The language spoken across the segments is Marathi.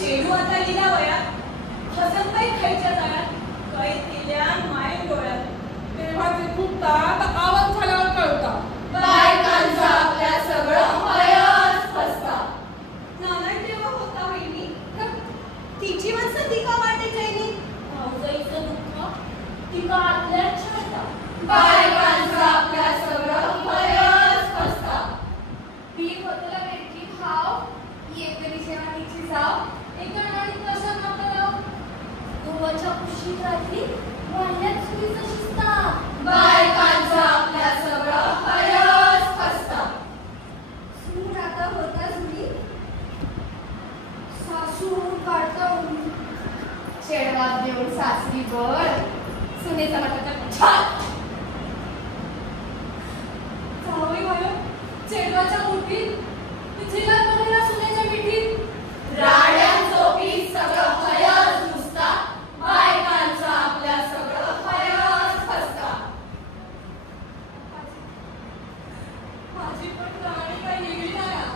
चेडू आता लिहिला वयात हसनबाई खायच्या जाळ्यात कैद दिल्या माय डोळ्यात तेव्हा ते फुटतात आवाज झाल्यावर कळतात बायकांचा आपल्या सगळं हयास फसता नाना तेव्हा होता वहिनी तिची माणसं ती का वाटे जाईनी भाऊजाईचं दुःख ती का आतल्यात छळता बायकांचा आपल्या सगळं हयास फसता पीक होतला वेळची भाव येते दिशेला तिची जाव एका नाडीत कसं नकळव गोवाच्या कुशीत रात्री वाढल्यात सुईचं शिस्ता बायकांचा आपल्या सगळं हयास फसता सून आता होता जुनी सासू काढता उनी शेडवात देऊन सासरी बर सुनेचा म्हटलं छान जावई मला चेडवाच्या मुठीत झिला बनवला सुनेच्या मिठीत राड्यांचोपी सगळं हयास नुसता बायकांचा आपल्या सगळं हयास फसता माझी पण राणी काय वेगळी नाही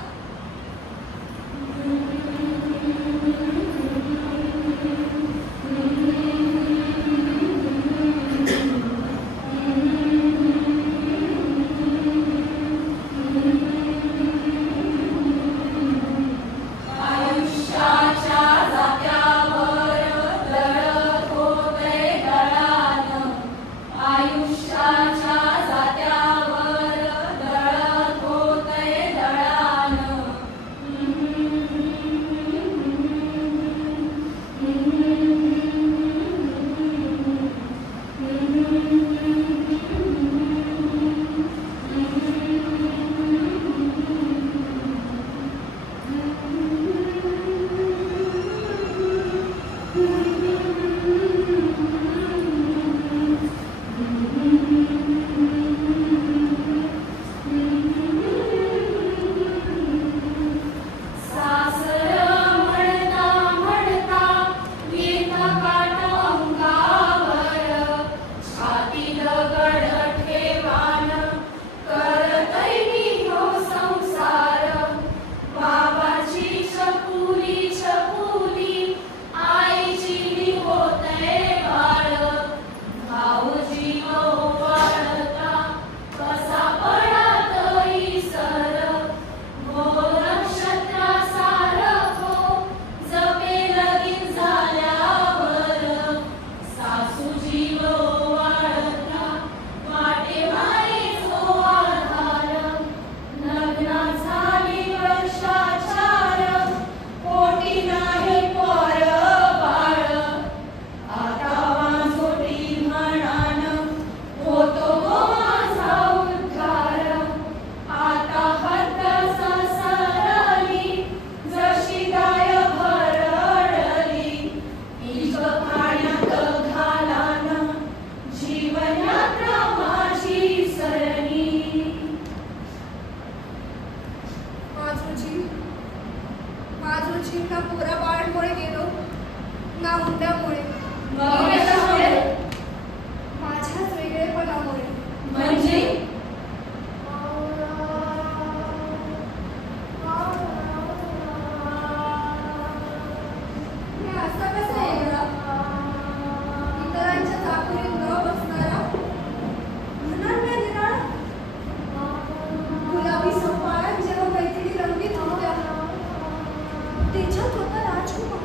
त्याच्यात होता राजकुमार.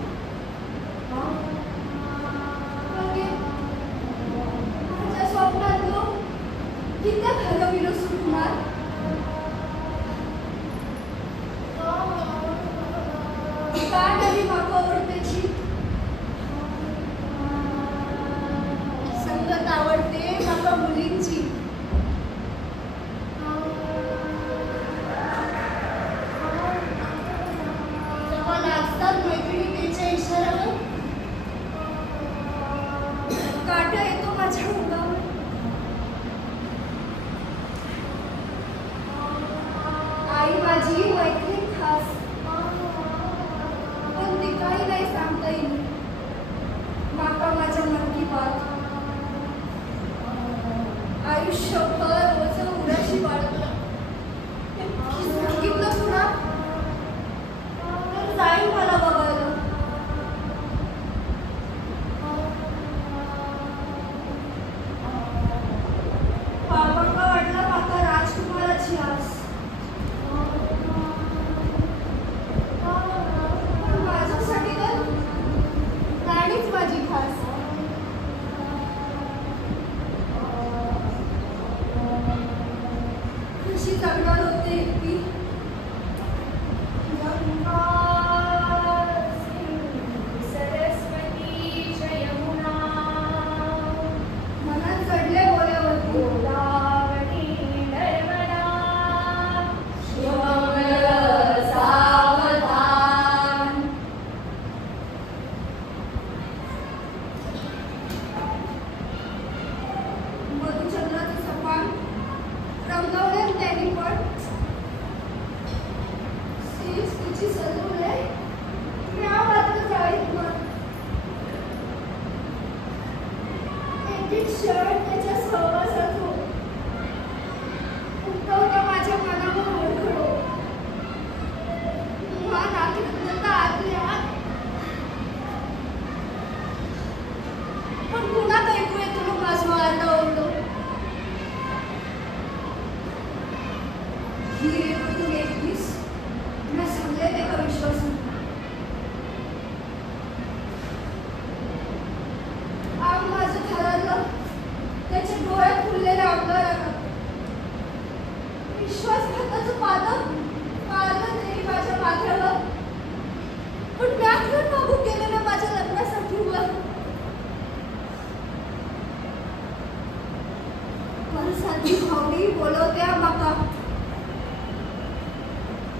बोलवते हा बाका.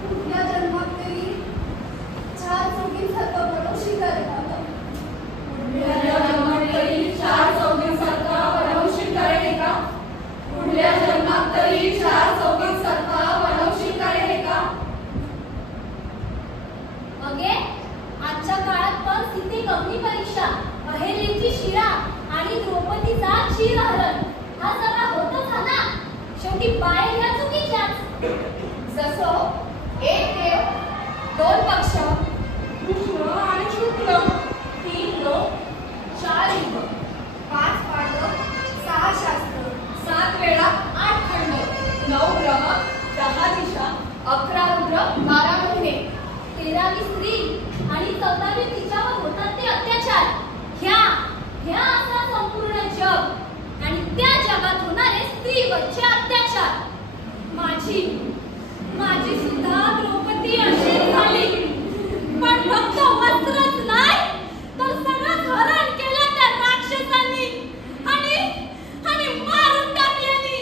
पुढल्या जन्मात तरी चार चौघींसारखं बनवशी करे बाबा. पुढल्या जन्मात तरी चार चौघींसारखा बनवशील करे का? पुढल्या जन्मात तरी चार चौघींसारखा बनवशील करे का? अगे आजच्या काळात पण तिथे कमी परीक्षा, अहेलीची शिरा आणि द्रौपदीचा शिरहरण हा सगळा होतच हा ना. शेवटी बाया ह्या चुकीच्याच. जसं एक देव, दोन पक्ष, कृष्ण आणि शुक्ल, 3 लोक, 4 युग, 5 पांडव, 6 शास्त्र, 7 वेळा 8 खंड, 9 ग्रह, 10 दिशा, 11 रुद्र, 12 महिने, 13वी स्त्री आणि 14वी तिच्यावर होतात ते अत्याचार. ह्या असा संपूर्ण जग आणि त्या जगात होणारे स्त्रीवरचे अत्याचार. माझी सुद्धा द्रौपदी अशी झाली, पण फक्त वस्त्रच नाही तर सगळं हरण केलं त्या राक्षसांनी आणि मारून टाकल्यानी.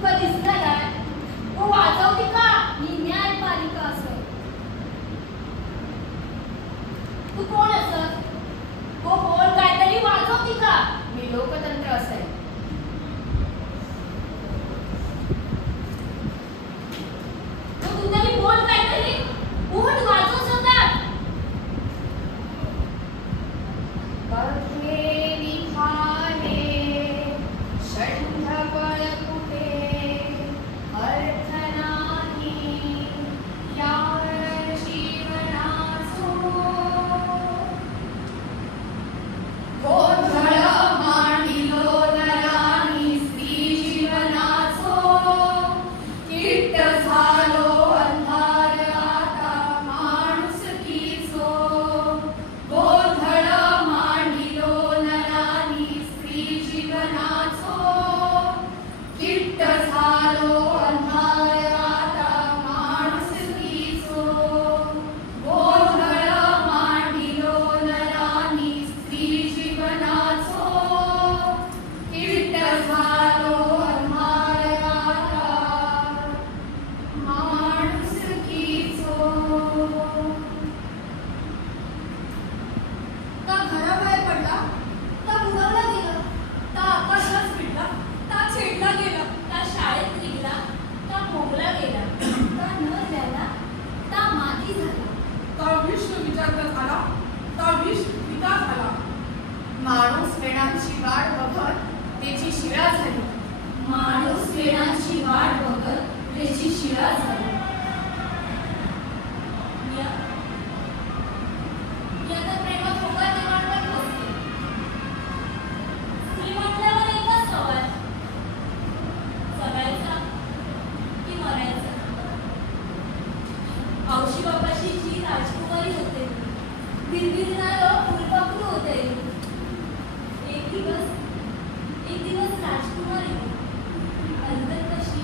तुका दिसता काय हो वाजवते का मी न्यायपालिका असं तू कोण असत हो बोल काहीतरी वाजवते का मी लोकतंत्र असेल. तू तरी बोल काहीतरी बोल वाजव सतात बघे निघाले षण्ढपळ कुठे अर्थ नाही या जीवनाचो गोंधळ मांडिलो नरानी स्त्री जीवनाचो किट्ट झालो अंधार आता माणुसकीचो गोंधळ मांडिलो नरानी स्त्री जीवनाचो किट्ट झालो अंधार आता माणुसकीचो गोंधळ मांडिलो नरानी स्त्री जीवनाचो किट्ट झालो अंधार आता माणुसकीचो. का घराबाहेर पडला का बुडवला गेला का आकाशात फिरला का छेडला गेला का शाळेत निघला का मोगला गेला का न द्यायला का माती झाला का विश्व विचारण्यात आला का विश्व विकास आला माणूस वेळांची वाट बघत त्याची शिळा झाली. माणूस वेळांची वाट बघत त्याची शिळा झाली मी आता प्रेमात होकार निर्माण बसते स्त्री म्हटल्यावर एकच सवाल जगायचा की मरायचा औशी बापाशी जी राजकुमारी होते बिरबिरणारं फुलपाखरू होते एक दिवस राजकुमारी अंतर कशी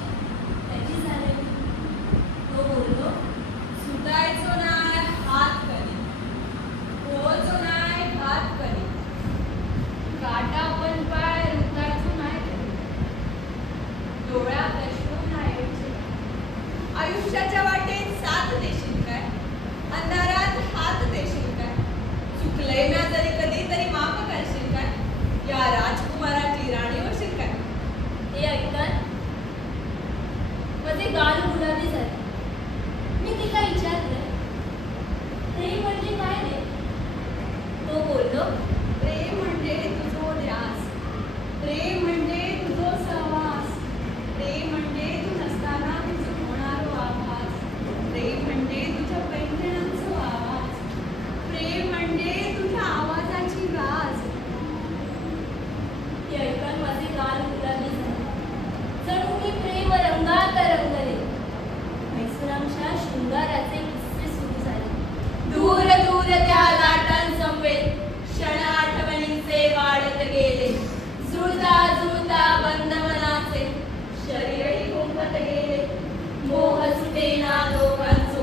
त्याची झालेली तो बोलतो सुटायचो नाय हात करी पोहोचो नाय हात करी काटा पण पाय रुतायचो नाय डोळ्यात अश्रू नाही आयुष्याच्या वाटेत साथ देशील काय अंधारात हात देशील काय चुकलंय ना जरी कधीतरी माफ करशील काय या राजकुमाराची राणी होशील काय हे ऐकतात माझे गाल गुलाबी झाले मी तिला विचारलं प्रेम म्हणजे काय रे तो बोललो प्रेम म्हणजे तुझो ध्यास प्रेम म्हणजे तुझो सहवास प्रेम म्हणजे तू नसताना तुझं होणारो आभास प्रेम म्हणजे तुझ्या पैठणांचो आवाज प्रेम म्हणजे तुझ्या आवाजाची गाज हे ऐकून माझे गाल गुलाबी झाले जणू मी प्रेम रंगात रंगले मैसुरामच्या शृंगाराचे किस्से सुरू झाले दूर दूर त्या लाटांसमवेत क्षण आठवणींचे वाढत गेले जुळता जुळता बंद मनाचे शरीरही गुंफत गेले मोह सुटेना दोघांचो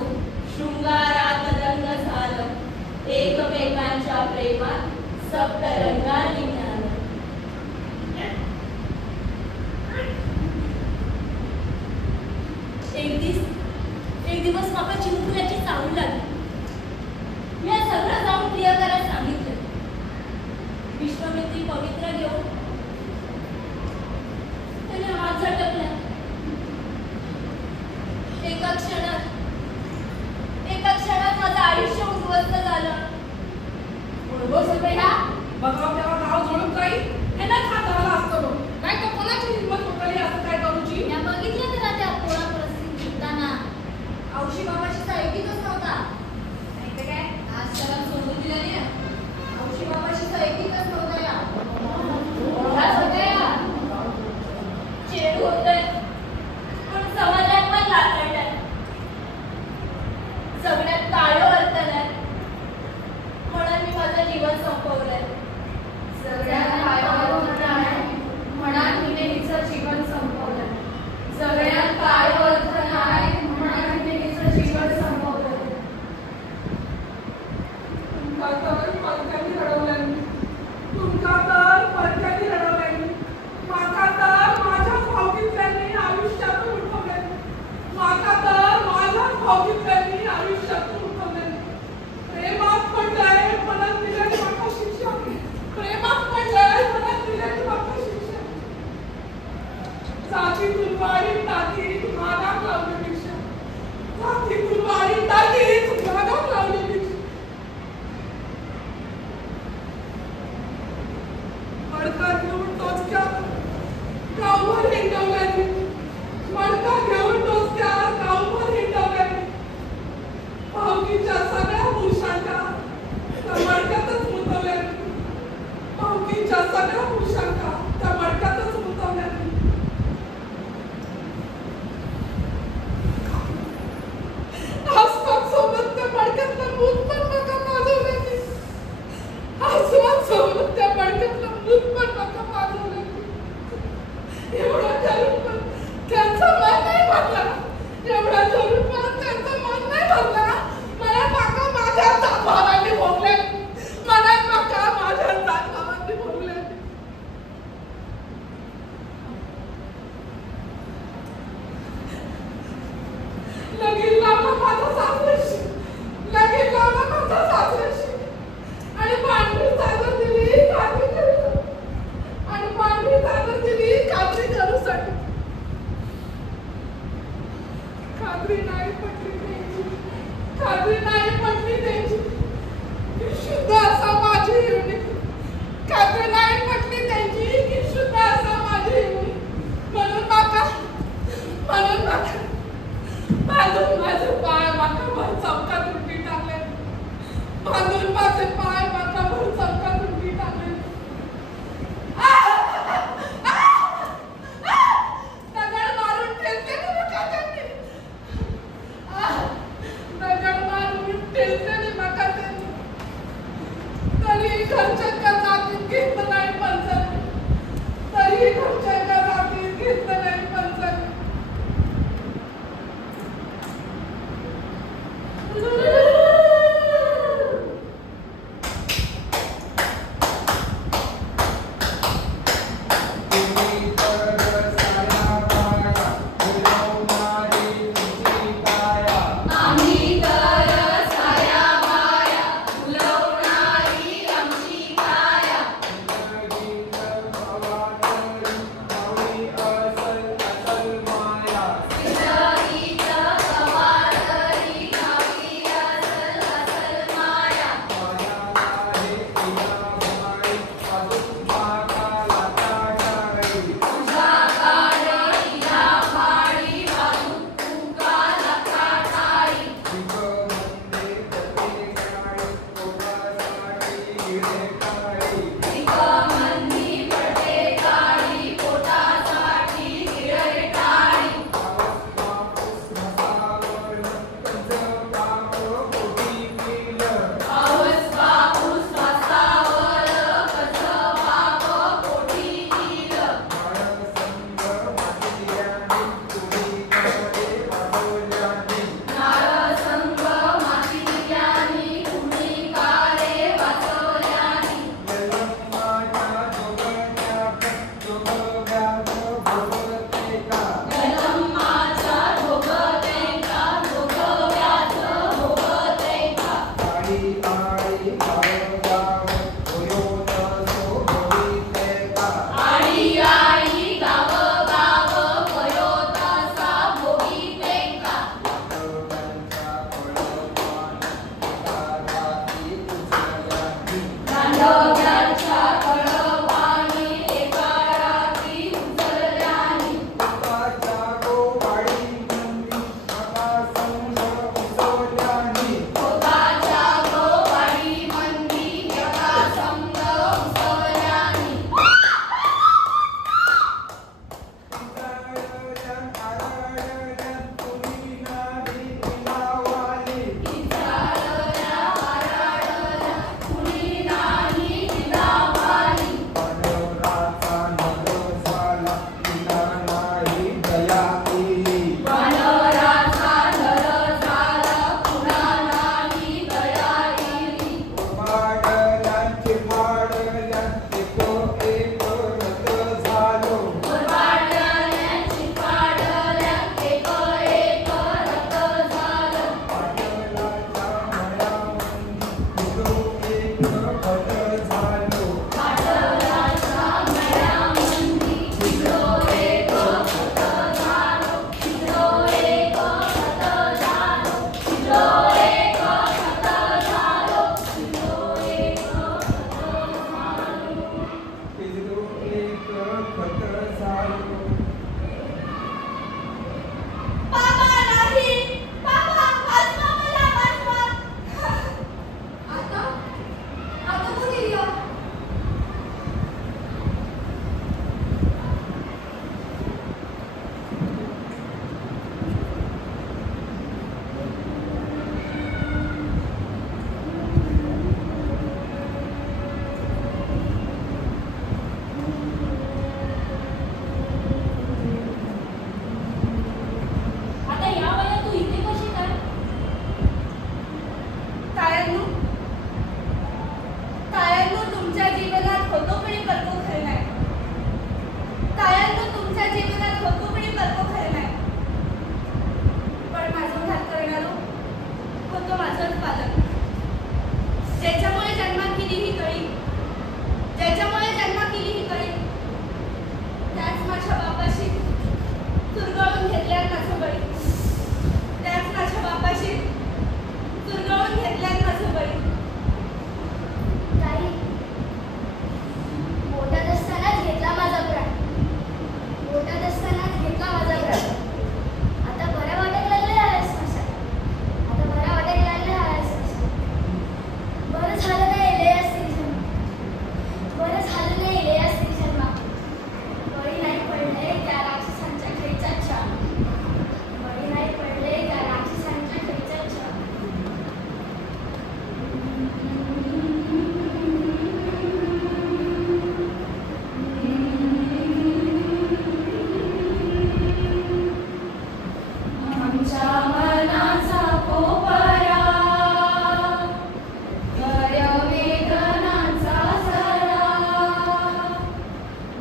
शृंगारात रंग झालं एकमेकांच्या प्रेमात सप्तरंगांनी मिळालं एक दिवस माका चिमुकल्याची चावल लागली मी सगळं जाऊन क्लिअर करायला सांगितलं विश्वामित्री पवित्र घेऊन त्याने हात झटकला एका क्षणात माझं आयुष्य उद्ध्वस्त झालं बरोबर सगळ्या बघा तेव्हा नाव जोडून काही येणार हाताला असतो बघ. काय तो कोणाची हिंमत होतली असं काय करूची या बघितलं ना त्या पोळा परिस्थिती होताना औशी बाबाशी तर ऐकतच नव्हता नाही तर काय आज त्याला सोडून दिलं नाही औशी बाबाशी तर ऐकतच नव्हता या त्रास होतोय या चेड होतोय पण समाजात पण लाकडलाय जगण्यात काळो अडकलाय म्हणून मी माझं जीवन संपवलंय जातीतून वाढीत टाकी मागाम लावण्यापेक्षा जातीतून वाढीत टाकी मागाम लावण्यापेक्षा मडका घेऊन टोचक्यात गावभर हिंडवल्याने मडका घेऊन टोचक्यात गावभर हिंडवल्याने भावकीच्या सगळ्या पुरुषांना त्या मडक्यातच मुतवल्याने भावकीच्या सगळ्या पुरुषांना त्या मडक्यातच मुतवल्याने होतं माझंच पालक. ज्याच्यामुळे जन्मात केली ही कळी, ज्याच्यामुळे जन्मात केली ही कळी, त्याच माझ्या बापाशी चुरगळून घेतल्यात माझं बळी. त्याच माझ्या बापाशी चुरगळून घेतल्यात माझं बळी. ताई, पोटात असतानाच घेतला माझा प्राण. पोटात असतानाच घेतला माझा प्राण. आता बरं वाटायला लागले आहे स्मशान. आता बरं वाटायला लागले आहे स्मशान. बरं झालं नाही एले असते जन्म. बरं झालं नाही एले असते जन्म. बळी नाही पडले त्या राक्षसांच्या खेळीचा छान. बळी नाही पडले त्या राक्षसांच्या खेळीचा छान. आमच्या मनाचा कोपरा, खऱ्या वेदनांचा सरा,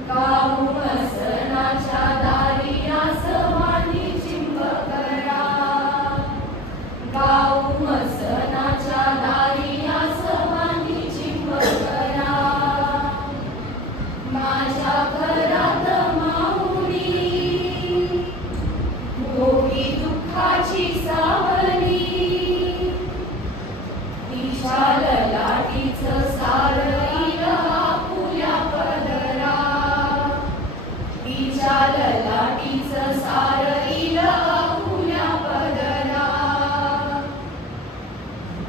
गाऊ मसनाच्या दारी आसमानी चिंब करा. गाऊ मसनाच्या दारी आसमानी चिंब करा. माझ्या घरात माऊली भोगी दुःखाची सावली. तिच्या ललाटीचं सार येईल आपुल्या पदरा. तिच्या ललाटीचं सार येईल आपुल्या पदरा.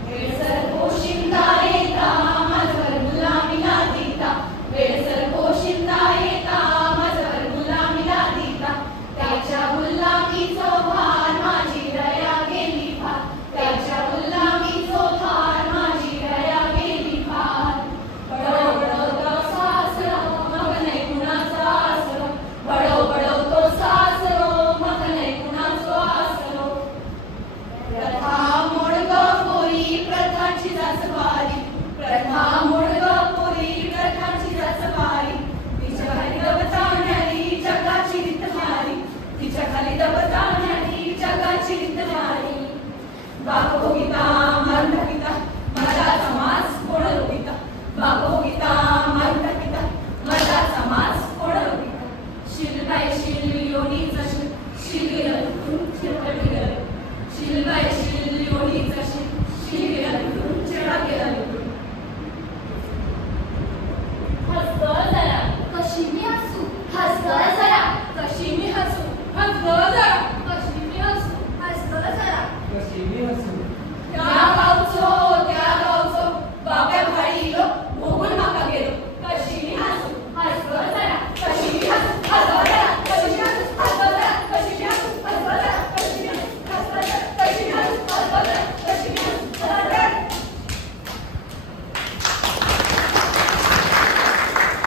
वेळसर पोशिंदा येता माझ्यावर गुलामीला देता. वेळसर पोशिंदा येता माझ्यावर गुलामीला देता. त्याच्या गुलामीचो भार माझी दया गेली फार. त्याच्या गुलामीचो भार माझी दया गेली फार. बडवतो सासरो मग नाही कुणाचा आसरो. बडवतो सासरो मग नाही कुणाचा आसरो. प्रथा मोडग पोरी प्रथाची जाचवारी. प्रथा मोडग पोरी प्रथाची जाचवारी. तिच्या खाली दबतावणारी जगाची रीत भारी. तिच्या खाली दबतावणारी जगाची रीत भारी. बाप